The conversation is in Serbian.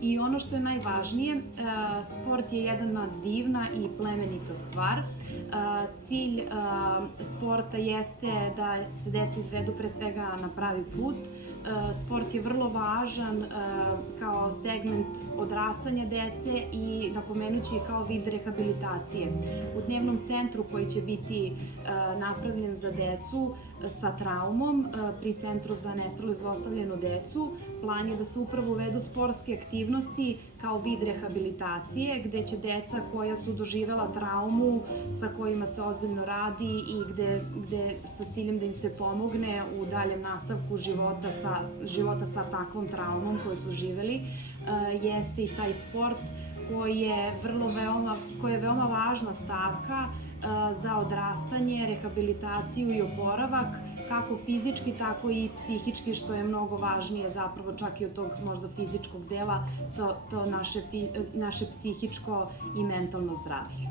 I ono što je najvažnije, sport je jedna divna i plemenita stvar. Cilj sporta jeste da se deca izvedu pre svega na pravi put. Sport je vrlo važan kao segment odrastanja dece i napomenući kao vid rehabilitacije. U dnevnom centru koji će biti napravljen za decu sa traumom pri Centru za nestalu i zlostavljenu decu, plan je da se upravo uvedu sportske aktivnosti kao vid rehabilitacije, gde će deca koja su doživela traumu, sa kojima se ozbiljno radi i gde sa ciljem da im se pomogne u daljem nastavku života sa takvom traumom koju su živeli, jeste i taj sport koji je veoma važna stavka za odrastanje, rehabilitaciju i oporavak, kako fizički, tako i psihički, što je mnogo važnije zapravo čak i od tog možda fizičkog dela, to naše psihičko i mentalno zdravlje.